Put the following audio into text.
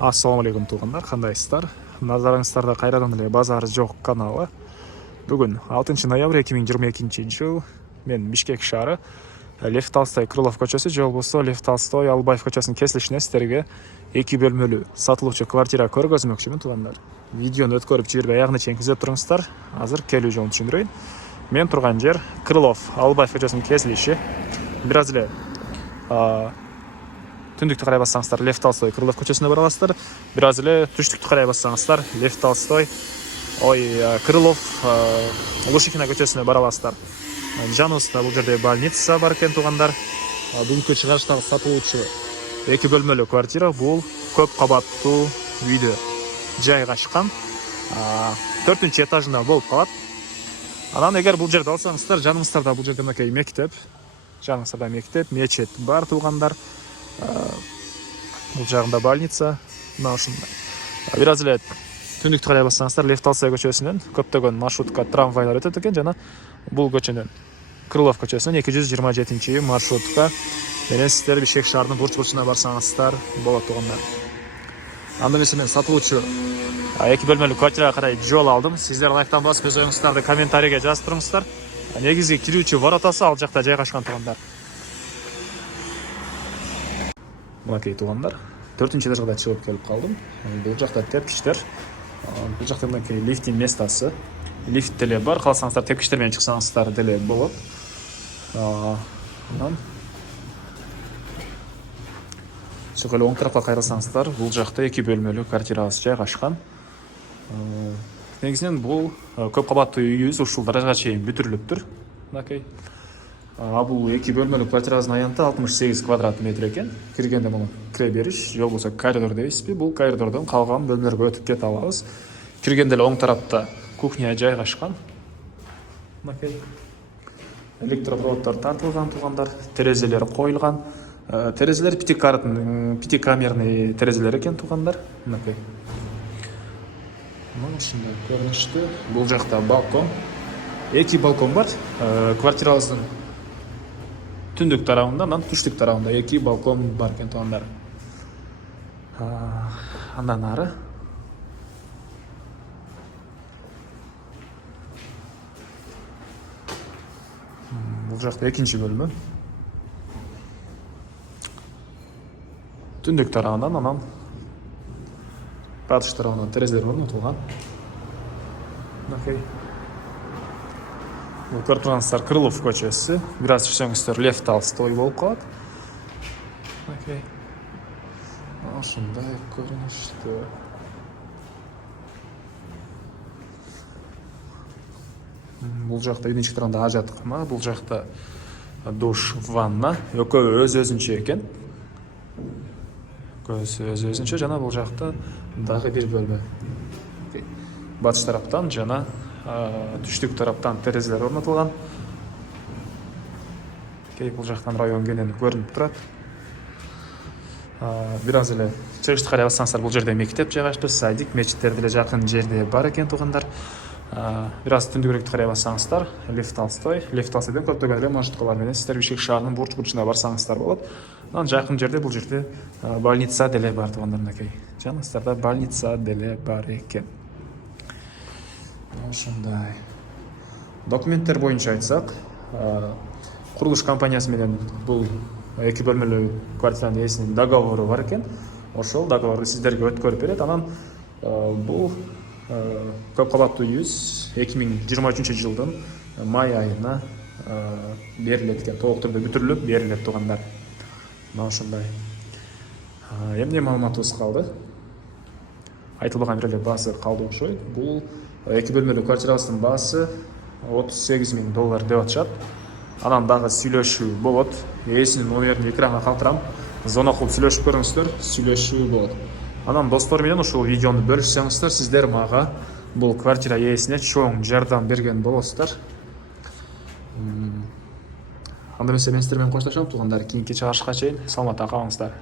Ассаламу алейкум туугандар, кандайсыздар? Назарыңыздарда кайрадан эле базары жок каналы. Бүгүн 6 ноябрь 2022 жыл. Мен Бишкек шаары, Лев Толстой Крылов көчөсү же болбосо Лев Толстой Албаев көчөсүнүн кесилишине сиздерге 2 бөлмөлүү сатылуучу квартира көргөзмөкчүмүн туугандар. Видеону өткөрүп жибербей аягына чейин күзөтүп туруңуздар. Азыр келүү жолун түшүндүрөйүн. Мен турган жер Крылов Албаев көчөсүнүн кесилиши. Бир аз эле түндүктү карай бассаңыздар Лев Толстой Крылов көчөсүнө бара аласыздар. Бир аз эле түштүктү карай бассаңыздар Лев Толстой Крылов Лушихина көчөсүнө бара аласыздар. Жаныбызда бул жерде больница бар экен туугандар. Бүгүнкү чыгарыштагы сатылуучу 2 бөлмөлүү квартира бул көп кабаттуу үйдө жайгашкан. 4-этажында болуп калат. Анан эгер бул жерде алсаңыздар, жаныбызда бул жерде мынакей мектеп, жаныбызда мектеп, мечет бар туугандар. Бул жагында больница, мына ушундай. Бир аз эле түндүктү карай бассаңыздар Лев Толстой көчөсүнөн көптөгөн маршрутка, трамвайлар өтөт экен жана бул көчөнүн Крылов көчөсүнөн 227 маршрутка менен сиздер Бишкек шаарынын бурч-бурчуна барсаңыздар болот туугандар. Анда эмесе мен сатылуучу 2 бөлмөлүү квартирага карай жол алдым. Сиздер лайктан басып өз оюңуздарды комментарийге жазып туруңуздар. Негизги кирүүчү воротасы ал жакта жайгашкан туугандар. Мынакей туугандар, 4-этажга да чыгып келип калдым. Бул жакта тепкичтер, бул жакта мынакей лифттин местасы. Лифт деле бар, калсаңыздар тепкичтер менен чыксаңыздар деле болот. Анан чыгып эле оң тарапка кайрылсаңыздар, бул жакта 2 бөлмөлүү квартирабыз жайгашкан. Негизинен бул көп кабаттуу үйүбүз ушул даражага чейин бүтүрүлүптүр. Мынакей. Бул 2 бөлмөлүү квартирабыздын аянты 68 квадрат метр экен. Киргенде муну кире бериш, же болбосо коридор дейсизби? Бул коридордон калган бөлмөлөргө өтүп кете алабыз. Киргенде эле оң тарапта кухня жайгашкан. Мынакей. Электропроводдор тартылган туугандар, терезелер коюлган. Терезелер пятикамерный терезелер экен туугандар. Мынакей. Мына ушундай көрүнүштү. Бул жакта балкон. 2 балкон бар. Квартирабыздын түндүк тарабында, анан түштүк тарабында 2 балкон бар экен туугандар. Андан ары бул жакта 2-чи бөлмө. Түндүк тарабынан, анан батыш тарабынан терезелер орнотулган. Мынакей. Бул көрүп турганыңыздар Крылов көчөсү. Бир аз жүрсөңүздөр Лев Толстой болуп калат. Мынакей. Ушундай көрүнүштү. Бул жакта үйдүн ички тарабында ажаткана, бул жакта душ, ванна. Экөө өз-өзүнчө экен. Өз-өзүнчө жана бул жакта дагы бир бөлмө. Батыш тараптан жана түштүк тараптан терезелер орнотулган. Бул жактан район кенен көрүнүп турат. Бир аз эле чыгышты карай бассаңыздар, бул жерде мектеп жайгашты, садик, мечиттер деле жакын жерде бар экен туугандар. Бир аз түндүгүрөөктү карай бассаңыздар, Лев Толстойдон көптөгөн эле маршруткалар менен сиздер Бишкек шаарынын бурч-бурчуна барсаңыздар болот. Анан жакын жерде бул жерде больница деле бар туугандар. Мынакей. Жаныңыздарда больница деле бар экен. Ушундай. Документтер боюнча айтсак, курулуш компаниясы менен бул 2 бөлмөлүү квартиранын ээсинин договору бар экен. Ошол договорду сиздерге өткөрүп берет. Анан бул көп кабаттуу үйүбүз 2023 жылдын май айына берилет экен. Толук түрдө бүтүрүлүп берилет туугандар. Мына ушундай. Эмне маалыматыбыз калды? Айтылбаган бир эле баасы калды окшойт. Бул 2 бөлмөлүү квартирабыздын баасы $38,000 деп атышат. Анан дагы сүйлөшүү болот. Ээсинин номерин экранга калтырам. Зона кылып сүйлөшүп көрүңүздөр, сүйлөшүү болот. Анан достор менен ушул видеону бөлүшсөңүздөр, сиздер мага бул квартира ээсине чоң жардам берген болосуздар. Анда эмесе мен сиздер менен коштошом туугандар. Кийинки чыгарышка чейин саламатта калыңыздар.